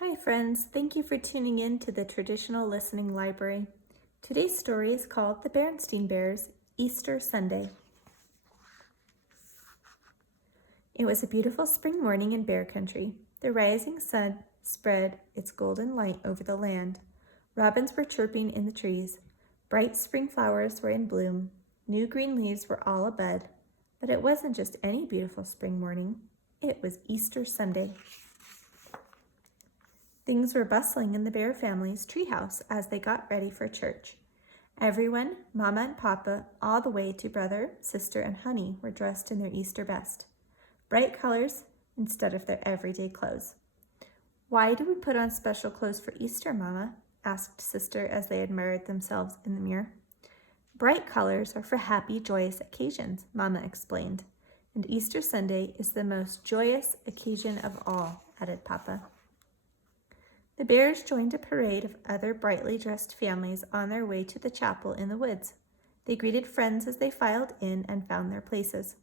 Hi friends, thank you for tuning in to the Traditional Listening Library. Today's story is called The Berenstain Bears, Easter Sunday. It was a beautiful spring morning in Bear Country. The rising sun spread its golden light over the land. Robins were chirping in the trees. Bright spring flowers were in bloom. New green leaves were all abud. But it wasn't just any beautiful spring morning. It was Easter Sunday. Things were bustling in the Bear family's treehouse as they got ready for church. Everyone, Mama and Papa, all the way to Brother, Sister, and Honey, were dressed in their Easter best. Bright colors instead of their everyday clothes. "Why do we put on special clothes for Easter, Mama?" asked Sister as they admired themselves in the mirror. "Bright colors are for happy, joyous occasions," Mama explained. "And Easter Sunday is the most joyous occasion of all," added Papa. The Bears joined a parade of other brightly dressed families on their way to the chapel in the woods. They greeted friends as they filed in and found their places.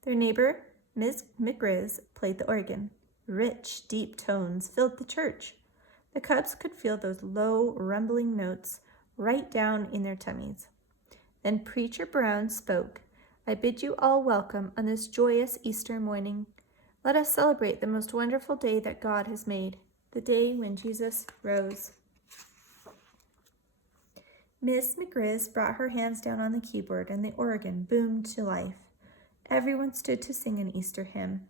Their neighbor, Ms. McGriz, played the organ. Rich, deep tones filled the church. The cubs could feel those low, rumbling notes right down in their tummies. Then Preacher Brown spoke. "I bid you all welcome on this joyous Easter morning. Let us celebrate the most wonderful day that God has made. The day when Jesus rose." Miss McGriz brought her hands down on the keyboard and the organ boomed to life. Everyone stood to sing an Easter hymn.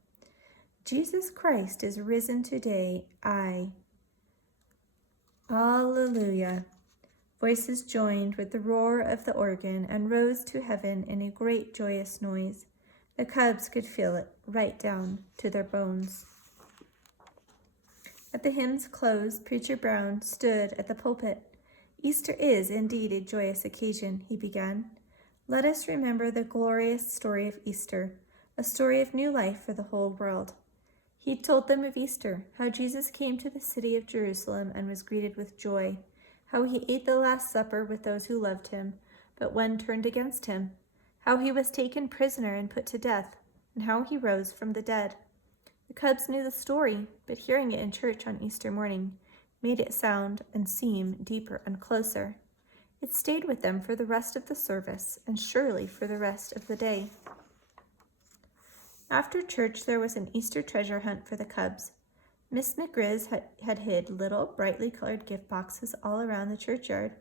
"Jesus Christ is risen today, Alleluia." Voices joined with the roar of the organ and rose to heaven in a great joyous noise. The cubs could feel it right down to their bones. At the hymn's close, Preacher Brown stood at the pulpit. "Easter is indeed a joyous occasion," he began. "Let us remember the glorious story of Easter, a story of new life for the whole world." He told them of Easter, how Jesus came to the city of Jerusalem and was greeted with joy, how he ate the Last Supper with those who loved him, but one turned against him, how he was taken prisoner and put to death, and how he rose from the dead. The cubs knew the story, but hearing it in church on Easter morning made it sound and seem deeper and closer. It stayed with them for the rest of the service and surely for the rest of the day. After church, there was an Easter treasure hunt for the cubs. Miss McGriz had hid little, brightly colored gift boxes all around the churchyard.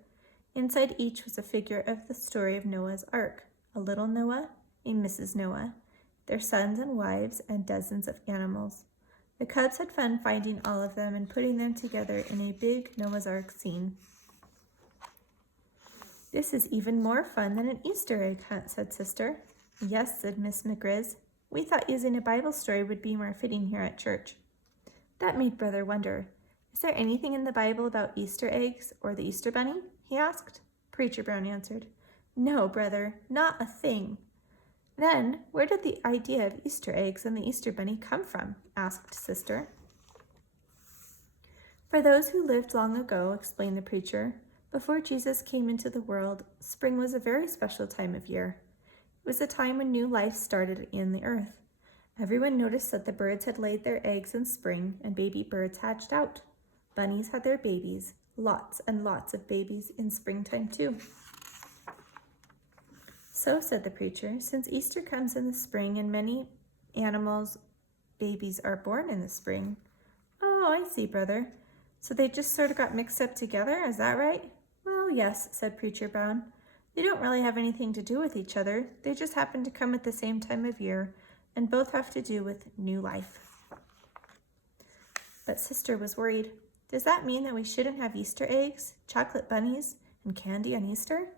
Inside each was a figure of the story of Noah's Ark, a little Noah, a Mrs. Noah, their sons and wives, and dozens of animals. The cubs had fun finding all of them and putting them together in a big Noah's Ark scene. "This is even more fun than an Easter egg hunt," said Sister. "Yes," said Miss McGriz. "We thought using a Bible story would be more fitting here at church." That made Brother wonder. "Is there anything in the Bible about Easter eggs or the Easter bunny?" he asked. Preacher Brown answered, "No, Brother, not a thing." "Then, where did the idea of Easter eggs and the Easter bunny come from?" asked Sister. "For those who lived long ago," explained the preacher, "before Jesus came into the world, spring was a very special time of year. It was a time when new life started in the earth. Everyone noticed that the birds had laid their eggs in spring and baby birds hatched out. Bunnies had their babies, lots and lots of babies in springtime too." "So," said the preacher, "since Easter comes in the spring and many animals' babies are born in the spring." "Oh, I see, Brother. So they just sort of got mixed up together, is that right?" "Well, yes," said Preacher Brown. "They don't really have anything to do with each other. They just happen to come at the same time of year, and both have to do with new life." But Sister was worried. "Does that mean that we shouldn't have Easter eggs, chocolate bunnies, and candy on Easter?"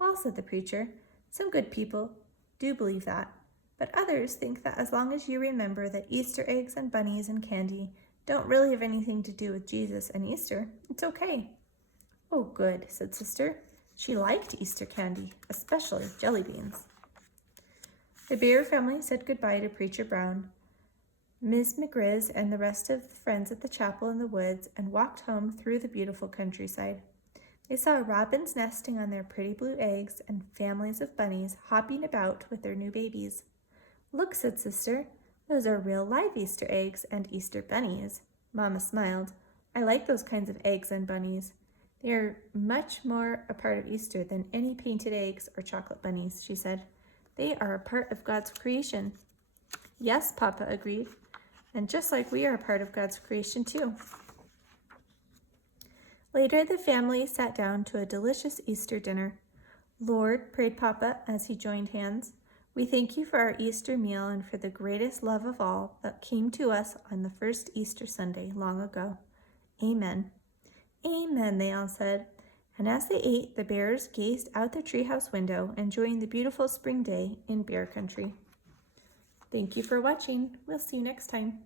"Well," said the preacher, "some good people do believe that, but others think that as long as you remember that Easter eggs and bunnies and candy don't really have anything to do with Jesus and Easter, it's okay." "Oh, good," said Sister. She liked Easter candy, especially jelly beans. The Bear family said goodbye to Preacher Brown, Miss McGriz, and the rest of the friends at the chapel in the woods and walked home through the beautiful countryside. They saw robins nesting on their pretty blue eggs and families of bunnies hopping about with their new babies. "Look," said Sister, "those are real live Easter eggs and Easter bunnies." Mama smiled. I like those kinds of eggs and bunnies. They are much more a part of Easter than any painted eggs or chocolate bunnies, she said. They are a part of God's creation. Yes, Papa agreed. And just like we are a part of God's creation too. Later, the family sat down to a delicious Easter dinner. Lord, prayed Papa as he joined hands, we thank you for our Easter meal and for the greatest love of all that came to us on the first Easter Sunday long ago. Amen. Amen, they all said. And as they ate, the bears gazed out the treehouse window, enjoying the beautiful spring day in bear country. Thank you for watching. We'll see you next time.